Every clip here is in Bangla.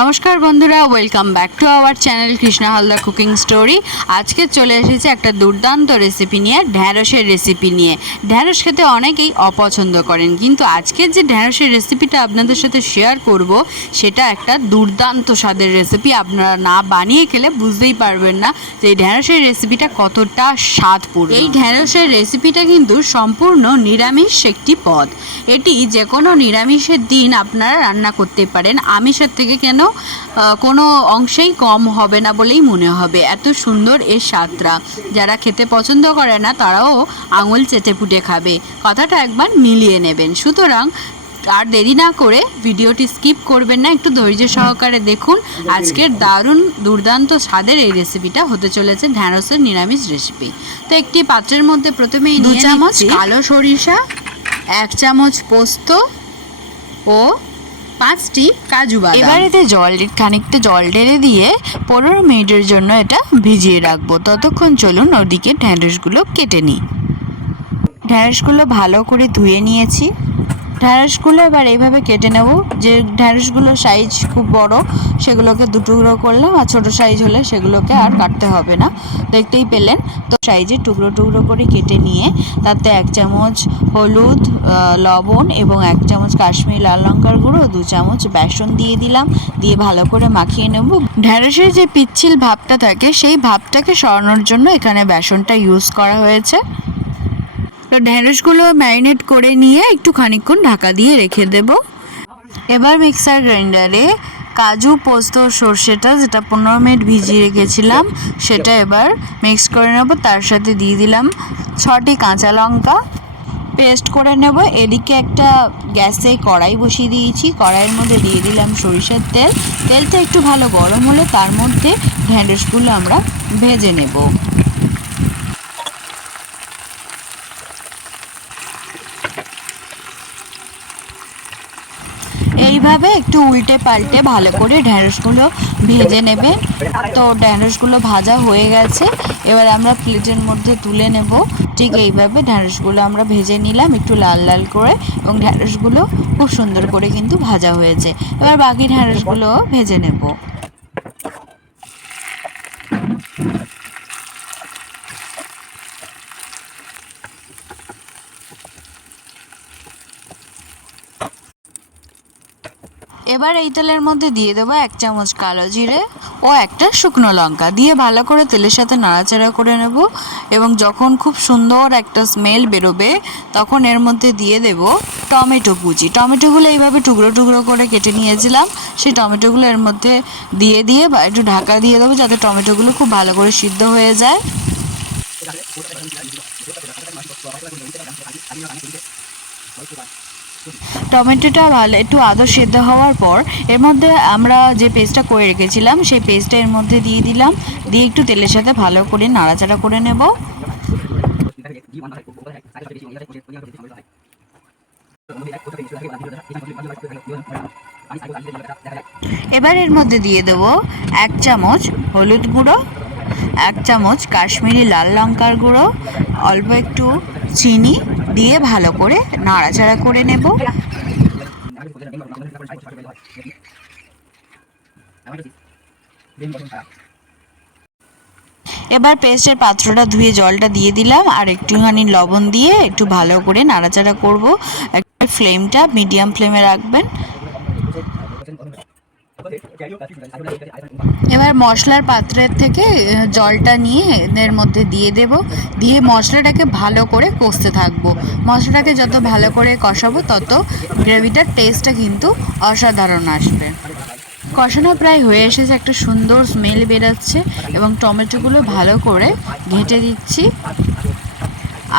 নমস্কার বন্ধুরা welcome back to our channel Krishna Haldar cooking story আজকে চলে এসেছে একটা দুর্দান্ত রেসিপি নিয়ে, ঢ্যাঁড়সের রেসিপি নিয়ে। ঢ্যাঁড়স খেতে অনেকেই অপছন্দ করেন, কিন্তু আজকের যে ঢ্যাঁড়সের রেসিপিটা আপনাদের সাথে শেয়ার করব, সেটা একটা দুর্দান্ত স্বাদের রেসিপি আপনারা না বানিয়ে খেলে বুঝতেই পারবেন না যে এই ঢ্যাঁড়সের রেসিপিটা কতটা স্বাদপূর্ণ। এই ঢ্যাঁড়সের রেসিপিটা কিন্তু সম্পূর্ণ নিরামিষ একটি পদ। এটি যে কোনো নিরামিষের দিন আপনারা রান্না করতে পারেন, আমিষের থেকে কেন কোনো অংশেই কম হবে না বলেই মনে হবে। এত সুন্দর এর স্বাদটা যারা খেতে পছন্দ করে না তারাও আঙুল চেটে পুটে খাবে। কথাটা একবার মিলিয়ে নেবেন। সুতরাং আর দেরি না করে ভিডিওটি স্কিপ করবেন না একটু ধৈর্য সহকারে দেখুন আজকের দারুণ দুর্দান্ত স্বাদের এই রেসিপিটা হতে চলেছে ঢ্যাঁড়সের নিরামিষ রেসিপি। তো একটি পাত্রের মধ্যে প্রথমেই দু চামচ কালো সরিষা এক চামচ পোস্ত ও পাঁচটি কাজু বাদাম। এবার এতে জল খানিকটা জল ঢেলে দিয়ে পনেরো মিনিটের জন্য এটা ভিজিয়ে রাখব। ততক্ষণ চলুন ওদিকে ঢ্যাঁড়সগুলো কেটে নিই। ঢ্যাঁড়সগুলো ভালো করে ধুয়ে নিয়েছি। ঢ্যাঁড়সগুলো এবার এইভাবে কেটে নেব। যে ঢ্যাঁড়সগুলো সাইজ খুব বড়, সেগুলোকে দু টুকরো করলাম আর ছোটো সাইজ হলে সেগুলোকে আর কাটতে হবে না। দেখতেই পেলেন? তো সাইজে টুকরো টুকরো করে কেটে নিয়ে তাতে এক চামচ হলুদ লবণ এবং এক চামচ কাশ্মীরি লাল লঙ্কার গুঁড়ো, দু চামচ বেসন দিয়ে দিলাম। দিয়ে ভালো করে মাখিয়ে নেব। ঢ্যাঁড়সের যে পিচ্ছিল ভাবটা থাকে, সেই ভাবটাকে সরানোর জন্য এখানে বেসনটা ইউজ করা হয়েছে। ঢ্যাঁড়সগুলো ম্যারিনেট করে নিয়ে একটু খানিকক্ষণ ঢাকা দিয়ে রেখে দেব। এবার মিক্সার গ্রাইন্ডারে কাজু, পোস্ত, সর্ষেটা যেটা পনেরো মিনিট ভিজিয়ে রেখেছিলাম, সেটা এবার মিক্স করে নেব। তার সাথে দিয়ে দিলাম ছটি কাঁচা লঙ্কা। পেস্ট করে নেব। এদিকে একটা গ্যাসে কড়াই বসিয়ে দিয়েছি। কড়াইয়ের মধ্যে দিয়ে দিলাম সরিষার তেল। তেলটা একটু ভালো গরম হলে তার মধ্যে ঢ্যাঁড়সগুলো আমরা ভেজে নেব। এইভাবে একটু উল্টে পাল্টে ভালো করে ঢ্যাঁড়সগুলো ভেজে নেবে। তো ঢ্যাঁড়সগুলো ভাজা হয়ে গেছে। এবার আমরা প্লেটের মধ্যে তুলে নেব। ঠিক এইভাবে ঢ্যাঁড়সগুলো আমরা ভেজে নিলাম একটু লাল লাল করে এবং ঢ্যাঁড়সগুলো খুব সুন্দর করে কিন্তু ভাজা হয়েছে। এবার বাকি ঢ্যাঁড়সগুলো ভেজে নেব। এবার এই তেলের মধ্যে দিয়ে দেবো এক চামচ কালো জিরে ও একটা শুকনো লঙ্কা। দিয়ে ভালো করে তেলের সাথে নাড়াচাড়া করে নেব এবং যখন খুব সুন্দর একটা স্মেল বেরোবে, তখন এর মধ্যে দিয়ে দেব টমেটো কুচি। টমেটোগুলো এইভাবে টুকরো টুকরো করে কেটে নিয়েছিলাম, সেই টমেটোগুলো এর মধ্যে দিয়ে দিয়ে বা একটু ঢাকা দিয়ে দেবো যাতে টমেটোগুলো খুব ভালো করে সিদ্ধ হয়ে যায়। টমেটোটা ভালো, একটু আদা সেদ্ধ হওয়ার পর, এর মধ্যে আমরা যে পেস্টটা করে রেখেছিলাম, সেই পেস্টটা এর মধ্যে দিয়ে দিলাম। দিয়ে একটু তেলের সাথে ভালো করে নাড়াচাড়া করে নেব। এবার এর মধ্যে দিয়ে দেব এক চামচ হলুদ গুঁড়ো, এক চামচ কাশ্মীরি লাল লঙ্কার গুঁড়ো, অল্প একটু চিনি দিয়ে ভালো করে নাড়াচাড়া করে নেব। এবার পেস্টের পাত্রটা ধুয়ে জলটা দিয়ে দিলাম আর একটুখানি লবণ দিয়ে একটু ভালো করে নাড়াচাড়া করব। ফ্লেমটা মিডিয়াম ফ্লেমে রাখবেন। এবার মশলার পাত্রের থেকে জলটা নিয়ে এর মধ্যে দিয়ে দেব। দিয়ে মশলাটাকে ভালো করে কষতে থাকব। মশলাটাকে যত ভালো করে কষাবো, তত গ্রেভিটার টেস্টটা কিন্তু অসাধারণ আসবে। কষানো প্রায় হয়ে এসেছে, একটা সুন্দর স্মেল বেরাচ্ছে এবং টমেটোগুলো ভালো করে ঘেঁটে দিচ্ছি।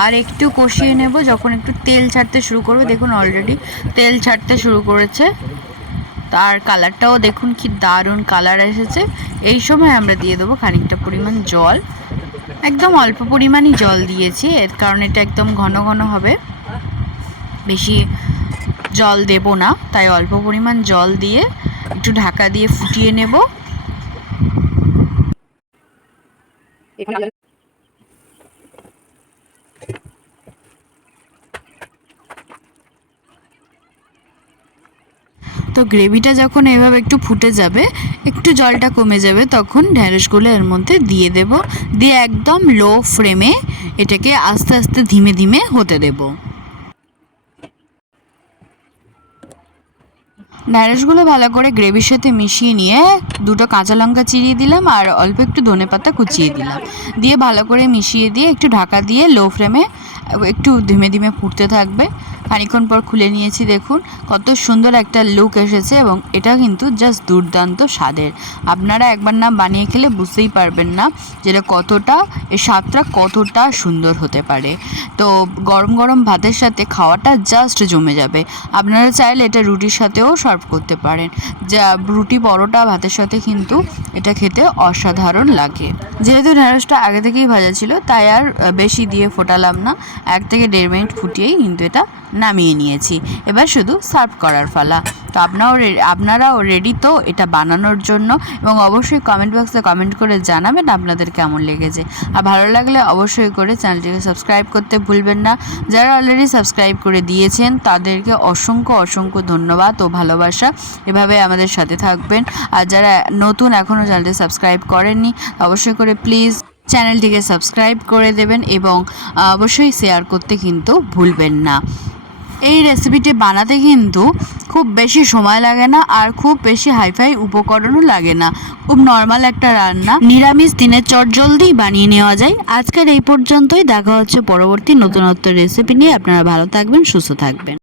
আর একটু কষিয়ে নেব, যখন একটু তেল ছাড়তে শুরু করবে। দেখুন অলরেডি তেল ছাড়তে শুরু করেছে। তার কালারটাও দেখুন কি দারুণ কালার এসেছে। এই সময় আমরা দিয়ে দেবো খানিকটা পরিমাণ জল। একদম অল্প পরিমাণই জল দিয়েছি, এর কারণে এটা একদম ঘন ঘন হবে। বেশি জল দেব না, তাই অল্প পরিমাণ জল দিয়ে একটু ঢাকা দিয়ে ফুটিয়ে নেব। তো গ্রেভিটা যখন এভাবে একটু ফুটে যাবে, একটু জলটা কমে যাবে, তখন ঢ্যাঁড়সগুলো এর মধ্যে দিয়ে দেব। দিয়ে একদম লো ফ্লেমে এটাকে আস্তে আস্তে ধীমে ধীমে হতে দেবো। ঢ্যাঁড়সগুলো ভালো করে গ্রেভির সাথে মিশিয়ে নিয়ে দুটো কাঁচা লঙ্কা চিরিয়ে দিলাম আর অল্প একটু ধনে পাতা কুচিয়ে দিলাম। দিয়ে ভালো করে মিশিয়ে দিয়ে একটু ঢাকা দিয়ে লো ফ্লেমে একটু ধীমে ধীমে ফুটতে থাকবে। খানিক্ষণ পর খুলে নিয়েছি, দেখুন। কত সুন্দর একটা লুক এসেছে এবং এটা কিন্তু জাস্ট দুর্দান্ত স্বাদের। আপনারা একবার না বানিয়ে খেলে বুঝতেই পারবেন না যেটা কতটা, এর স্বাদটা কতটা সুন্দর হতে পারে। তো গরম গরম ভাতের সাথে খাওয়াটা জাস্ট জমে যাবে। আপনারা চাইলে এটা রুটির সাথেও সার্ভ করতে পারেন। যা রুটি পরোটা ভাতের সাথে কিন্তু এটা খেতে অসাধারণ লাগে। যেহেতু ঢ্যাঁড়সটা আগে থেকেই ভাজা ছিল, তাই আর বেশি দিয়ে ফোটালাম না। এক থেকে দেড় মিনিট ফুটিয়েই কিন্তু এটা নামিয়ে নিয়েছি। এবার শুধু সার্ভ করার পালা। তো আপনারাও আপনারাও রেডি তো এটা বানানোর জন্য এবং অবশ্যই কমেন্ট বক্সে কমেন্ট করে জানাবেন আপনাদের কেমন লেগেছে। আর ভালো লাগলে অবশ্যই করে চ্যানেলটিকে সাবস্ক্রাইব করতে ভুলবেন না। যারা অলরেডি সাবস্ক্রাইব করে দিয়েছেন, তাদেরকে অসংখ্য অসংখ্য ধন্যবাদ ও ভালোবাসা। এভাবে আমাদের সাথে থাকবেন। আর যারা নতুন এখনও চ্যানেলটি সাবস্ক্রাইব করেননি, অবশ্যই করে প্লিজ চ্যানেলটিকে সাবস্ক্রাইব করে দেবেন এবং অবশ্যই শেয়ার করতে কিন্তু ভুলবেন না। এই রেসিপিটি বানাতে কিন্তু খুব বেশি সময় লাগে না আর খুব বেশি হাইফাই উপকরণও লাগে না। খুব নর্মাল একটা রান্না। নিরামিষ দিনের চট জলদি বানিয়ে নেওয়া যায়। আজকের এই পর্যন্তই। দেখা হচ্ছে পরবর্তী নতুনত্ব রেসিপি নিয়ে। আপনারা ভালো থাকবেন, সুস্থ থাকবেন।